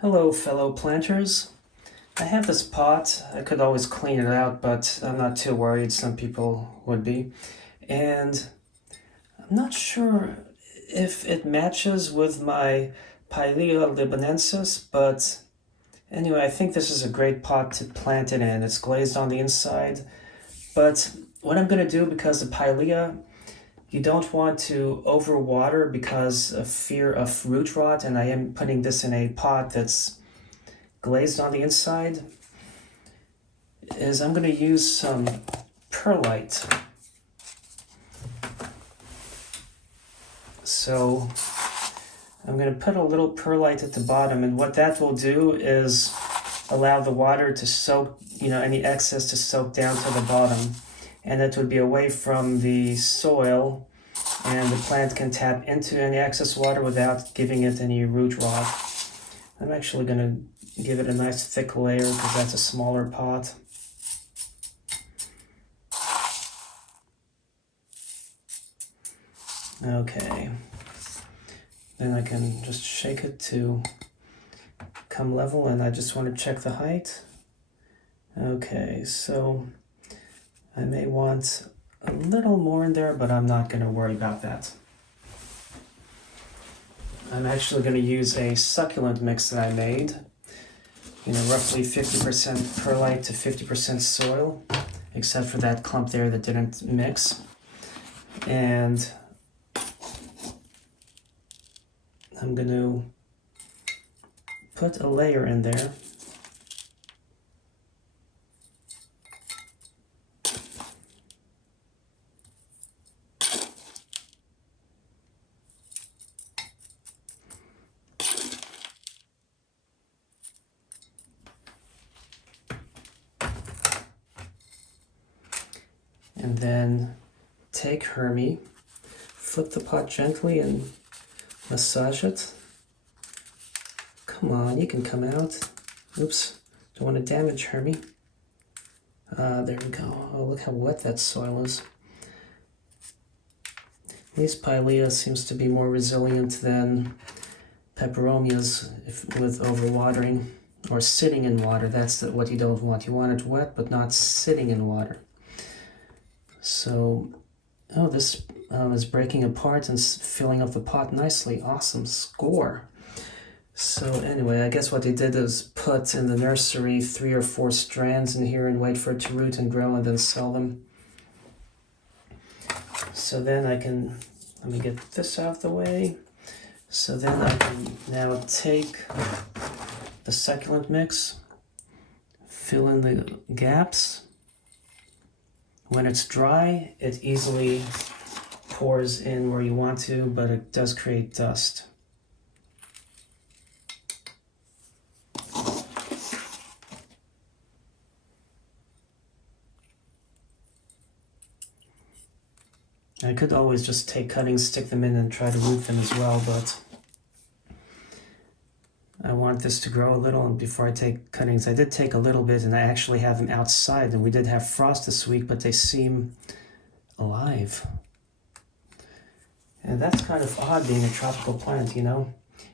Hello, fellow planters. I have this pot. I could always clean it out, but I'm not too worried. Some people would be. And I'm not sure if it matches with my Pilea Libanensis, but anyway, I think this is a great pot to plant it in. It's glazed on the inside. But what I'm going to do, because the Pilea, you don't want to overwater because of fear of root rot, and I am putting this in a pot that's glazed on the inside, is I'm going to use some perlite. So I'm going to put a little perlite at the bottom, and what that will do is allow the water to soak, any excess to soak down to the bottom, and it would be away from the soil, and the plant can tap into any excess water without giving it any root rot. I'm actually going to give it a nice thick layer because that's a smaller pot. Okay, then I can just shake it to come level, and I just want to check the height. Okay, so I may want a little more in there, but I'm not going to worry about that. I'm actually going to use a succulent mix that I made. Roughly 50% perlite to 50% soil, except for that clump there that didn't mix. And I'm going to put a layer in there. And then take Hermie, flip the pot gently and massage it. Come on, you can come out. Oops, don't want to damage Hermie. There we go. Oh, look how wet that soil is. At least Pilea seems to be more resilient than peperomias with overwatering or sitting in water. That's what you don't want. You want it wet, but not sitting in water. So, this is breaking apart and filling up the pot nicely. Awesome score. So anyway, I guess what they did is put in the nursery 3 or 4 strands in here and wait for it to root and grow and then sell them. So then let me get this out of the way. So then I can now take the succulent mix, fill in the gaps. When it's dry, it easily pours in where you want to, but it does create dust. I could always just take cuttings, stick them in, and try to root them as well, but I want this to grow a little, and before I take cuttings, I did take a little bit, and I actually have them outside, and we did have frost this week, but they seem alive. And that's kind of odd being a tropical plant,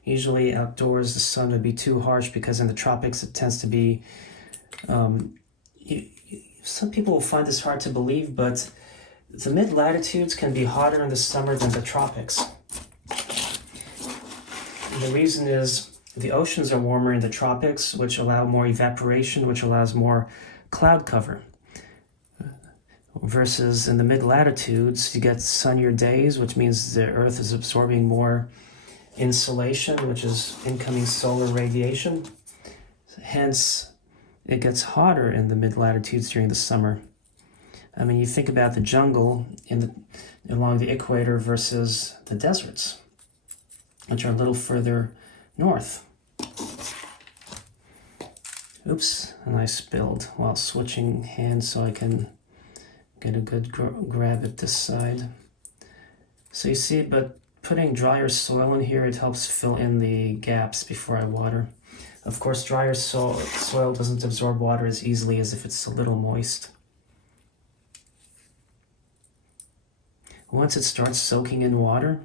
Usually outdoors the sun would be too harsh because in the tropics it tends to be, some people will find this hard to believe, but the mid-latitudes can be hotter in the summer than the tropics. And the reason is the oceans are warmer in the tropics, which allow more evaporation, which allows more cloud cover. Versus in the mid-latitudes, you get sunnier days, which means the Earth is absorbing more insolation, which is incoming solar radiation. Hence, it gets hotter in the mid-latitudes during the summer. I mean, you think about the jungle along the equator versus the deserts, which are a little further north. Oops, and I spilled while switching hands so I can get a good grab at this side. So you see, but putting drier soil in here, it helps fill in the gaps before I water. Of course, drier soil doesn't absorb water as easily as if it's a little moist. Once it starts soaking in water,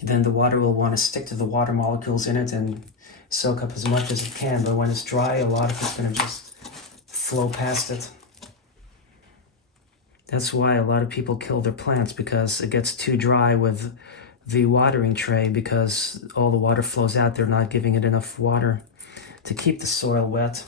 then the water will want to stick to the water molecules in it and soak up as much as it can, but when it's dry, a lot of it's going to just flow past it. That's why a lot of people kill their plants, because it gets too dry with the watering tray, because all the water flows out. They're not giving it enough water to keep the soil wet.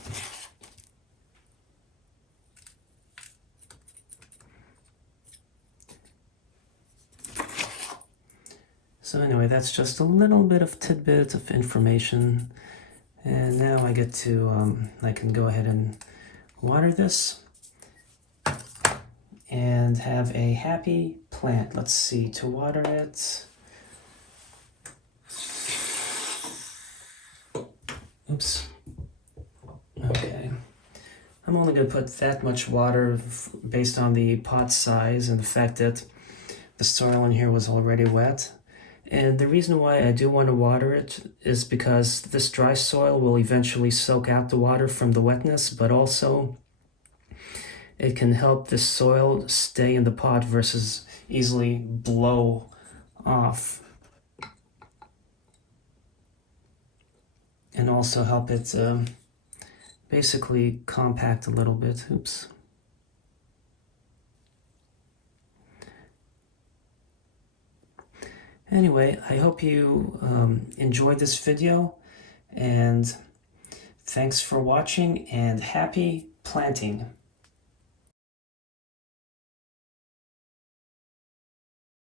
So anyway, that's just a little bit of tidbit of information. And now I get to, I can go ahead and water this and have a happy plant. Let's see, to water it. Oops. Okay. I'm only going to put that much water based on the pot size and the fact that the soil in here was already wet. And the reason why I do want to water it is because this dry soil will eventually soak out the water from the wetness, but also it can help the soil stay in the pot versus easily blow off. And also help it basically compact a little bit. Oops. Anyway, I hope you enjoyed this video, and thanks for watching, and happy planting.